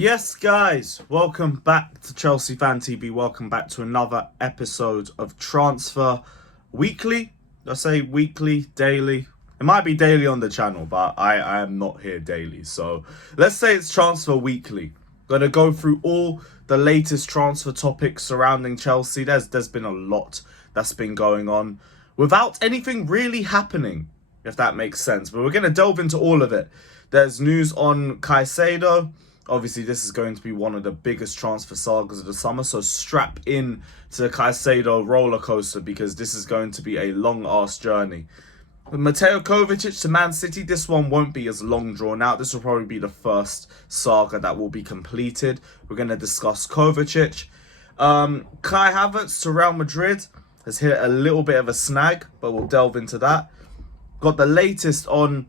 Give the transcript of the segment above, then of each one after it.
Yes, guys, welcome back to Chelsea Fan TV. Welcome back to another episode of Transfer Weekly. I say weekly, daily. It might be daily on the channel, but I am not here daily. So let's say it's Transfer Weekly. Going to go through all the latest transfer topics surrounding Chelsea. There's been a lot that's been going on without anything really happening, if that makes sense. But we're going to delve into all of it. There's news on Caicedo. Obviously, this is going to be one of the biggest transfer sagas of the summer, so strap in to the Caicedo roller coaster because this is going to be a long-ass journey. With Mateo Kovacic to Man City, this one won't be as long drawn out. This will probably be the first saga that will be completed. We're going to discuss Kovacic. Kai Havertz to Real Madrid has hit a little bit of a snag, but we'll delve into that. Got the latest on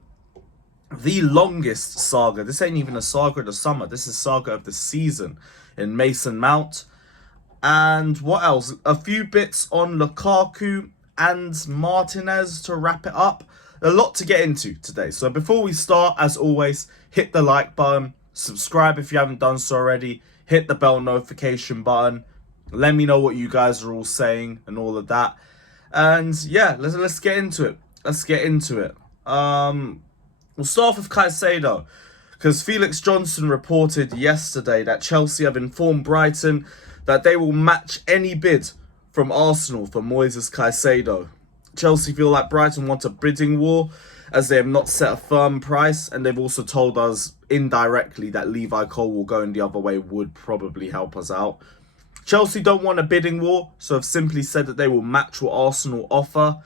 the longest saga. This ain't even a saga of the summer. This is saga of the season in Mason Mount. And what else? A few bits on Lukaku and Martinez to wrap it up. A lot to get into today. So before we start, as always, hit the like button. Subscribe if you haven't done so already. Hit the bell notification button. Let me know what you guys are all saying and all of that. And yeah, let's get into it. Let's get into it. We'll start off with Caicedo, because Felix Johnson reported yesterday that Chelsea have informed Brighton that they will match any bid from Arsenal for Moises Caicedo. Chelsea feel like Brighton want a bidding war as they have not set a firm price, and they've also told us indirectly that Levi Cole will go in the other way would probably help us out. Chelsea don't want a bidding war, so have simply said that they will match what Arsenal offer.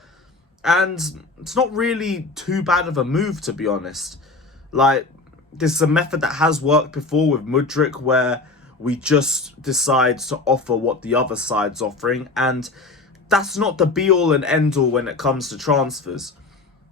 And it's not really too bad of a move, to be honest. Like, this is a method that has worked before with Mudryk, where we just decide to offer what the other side's offering. And that's not the be-all and end-all when it comes to transfers.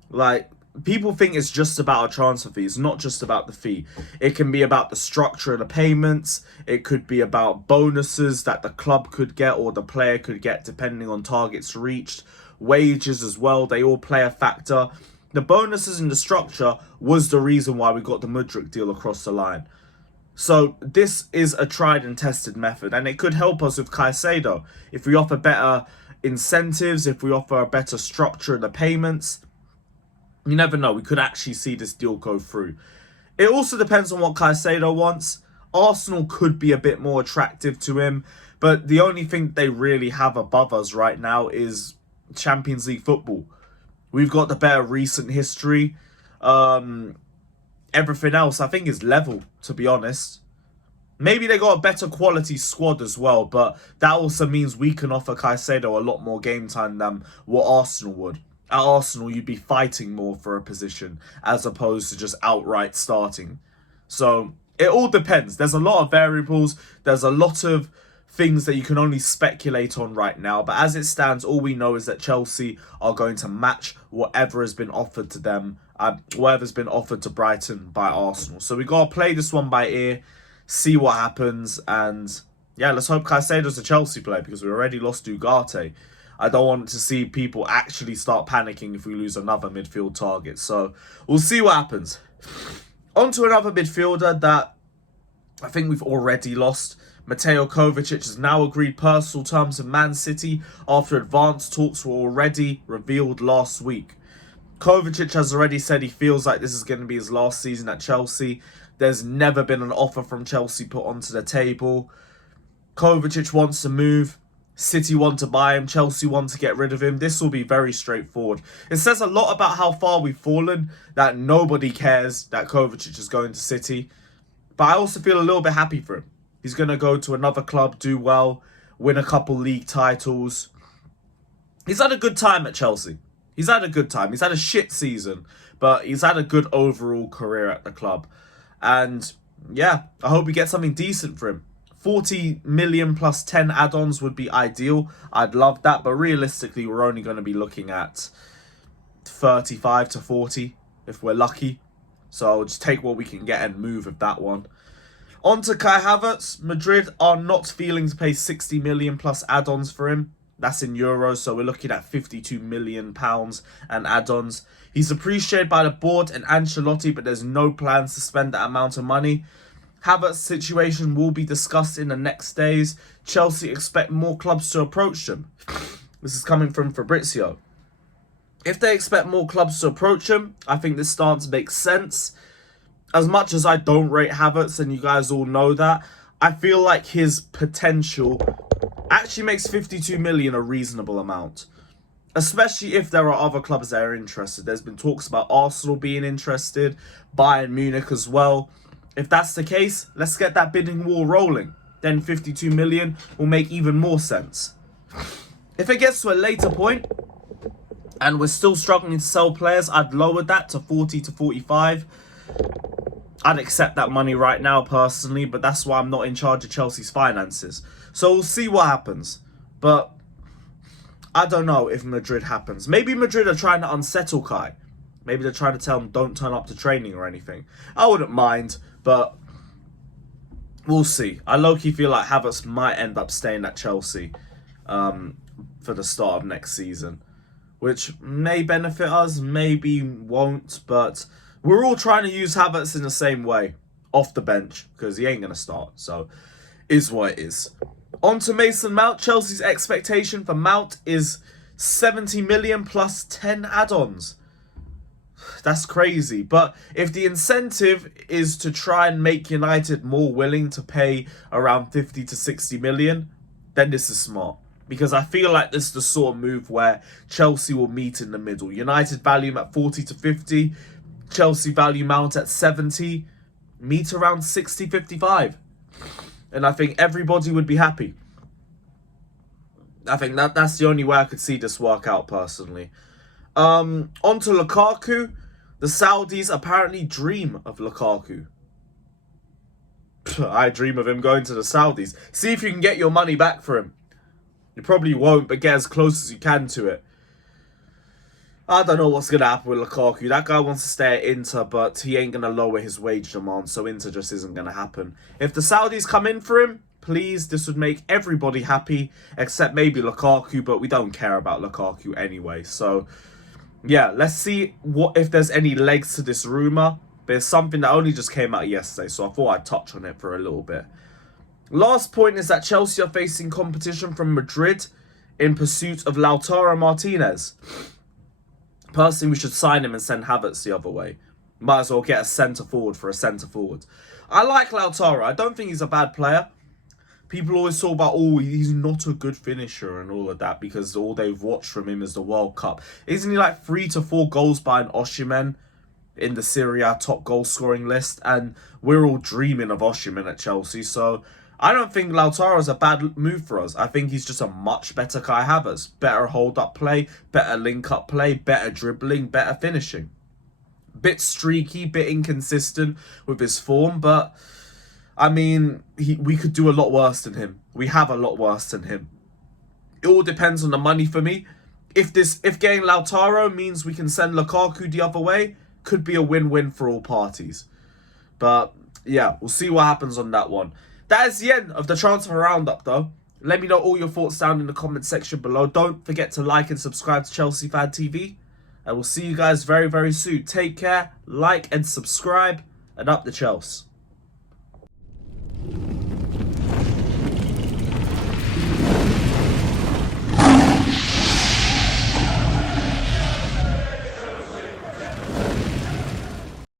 Like, people think it's just about a transfer fee. It's not just about the fee. It can be about the structure of the payments. It could be about bonuses that the club could get or the player could get depending on targets reached. Wages as well, they all play a factor. The bonuses and the structure was the reason why we got the Mudryk deal across the line. So this is a tried and tested method, and it could help us with Caicedo. If we offer better incentives, if we offer a better structure of the payments, you never know, we could actually see this deal go through. It also depends on what Caicedo wants. Arsenal could be a bit more attractive to him, but the only thing they really have above us right now is Champions League football. We've got the better recent history. Everything else I think is level, to be honest. Maybe they got a better quality squad as well, but that also means we can offer Caicedo a lot more game time than what Arsenal would. At Arsenal, you'd be fighting more for a position as opposed to just outright starting. So it all depends. There's a lot of variables. There's a lot of things that you can only speculate on right now. But as it stands, all we know is that Chelsea are going to match whatever has been offered to them, whatever's been offered to Brighton by Arsenal. So we got to play this one by ear, see what happens. And yeah, let's hope Caicedo's a Chelsea player because we already lost Ugarte. I don't want to see people actually start panicking if we lose another midfield target. So we'll see what happens. On to another midfielder that I think we've already lost. Mateo Kovacic has now agreed personal terms with Man City after advanced talks were already revealed last week. Kovacic has already said he feels like this is going to be his last season at Chelsea. There's never been an offer from Chelsea put onto the table. Kovacic wants to move. City want to buy him. Chelsea want to get rid of him. This will be very straightforward. It says a lot about how far we've fallen that nobody cares that Kovacic is going to City. But I also feel a little bit happy for him. He's going to go to another club, do well, win a couple league titles. He's had a good time at Chelsea. He's had a good time. He's had a shit season, but he's had a good overall career at the club. And yeah, I hope we get something decent for him. 40 million plus 10 add-ons would be ideal. I'd love that, but realistically, we're only going to be looking at 35 to 40 if we're lucky. So I'll just take what we can get and move with that one. On to Kai Havertz. Madrid are not feeling to pay 60 million plus add-ons for him. That's in euros, so we're looking at £52 million and add-ons. He's appreciated by the board and Ancelotti, but there's no plans to spend that amount of money. Havertz's situation will be discussed in the next days. Chelsea expect more clubs to approach them. This is coming from Fabrizio. If they expect more clubs to approach him, I think this stance makes sense. As much as I don't rate Havertz, and you guys all know that, I feel like his potential actually makes 52 million a reasonable amount. Especially if there are other clubs that are interested. There's been talks about Arsenal being interested, Bayern Munich as well. If that's the case, let's get that bidding war rolling. Then 52 million will make even more sense. If it gets to a later point, and we're still struggling to sell players, I'd lower that to 40 to 45. I'd accept that money right now personally, but that's why I'm not in charge of Chelsea's finances. So we'll see what happens. But I don't know if Madrid happens. Maybe Madrid are trying to unsettle Kai. Maybe they're trying to tell him don't turn up to training or anything. I wouldn't mind, but we'll see. I low-key feel like Havertz might end up staying at Chelsea for the start of next season, which may benefit us, maybe won't, but we're all trying to use Havertz in the same way, off the bench, because he ain't going to start, so is what it is. On to Mason Mount. Chelsea's expectation for Mount is 70 million plus 10 add-ons. That's crazy, but if the incentive is to try and make United more willing to pay around 50 to 60 million, then this is smart. Because I feel like this is the sort of move where Chelsea will meet in the middle. United value him at 40 to 50. Chelsea value Mount at 70. Meet around 60, 55. And I think everybody would be happy. I think that's the only way I could see this work out personally. On to Lukaku. The Saudis apparently dream of Lukaku. I dream of him going to the Saudis. See if you can get your money back for him. You probably won't, but get as close as you can to it. I don't know what's going to happen with Lukaku. That guy wants to stay at Inter, but he ain't going to lower his wage demand, so Inter just isn't going to happen. If the Saudis come in for him, please, this would make everybody happy, except maybe Lukaku, but we don't care about Lukaku anyway. So, yeah, let's see if there's any legs to this rumour. But it's something that only just came out yesterday, so I thought I'd touch on it for a little bit. Last point is that Chelsea are facing competition from Madrid in pursuit of Lautaro Martinez. Personally, we should sign him and send Havertz the other way. Might as well get a centre-forward for a centre-forward. I like Lautaro. I don't think he's a bad player. People always talk about, oh, he's not a good finisher and all of that because all they've watched from him is the World Cup. Isn't he like 3 to 4 goals behind Osimhen in the Serie A top goal-scoring list? And we're all dreaming of Osimhen at Chelsea, so I don't think Lautaro is a bad move for us. I think he's just a much better Kai Havertz. Better hold-up play, better link-up play, better dribbling, better finishing. Bit streaky, bit inconsistent with his form, but I mean, we could do a lot worse than him. We have a lot worse than him. It all depends on the money for me. If getting Lautaro means we can send Lukaku the other way, could be a win-win for all parties. But yeah, we'll see what happens on that one. That is the end of the transfer roundup, though. Let me know all your thoughts down in the comment section below. Don't forget to like and subscribe to Chelsea Fan TV. And we'll see you guys very, very soon. Take care, like and subscribe, and up the Chelsea.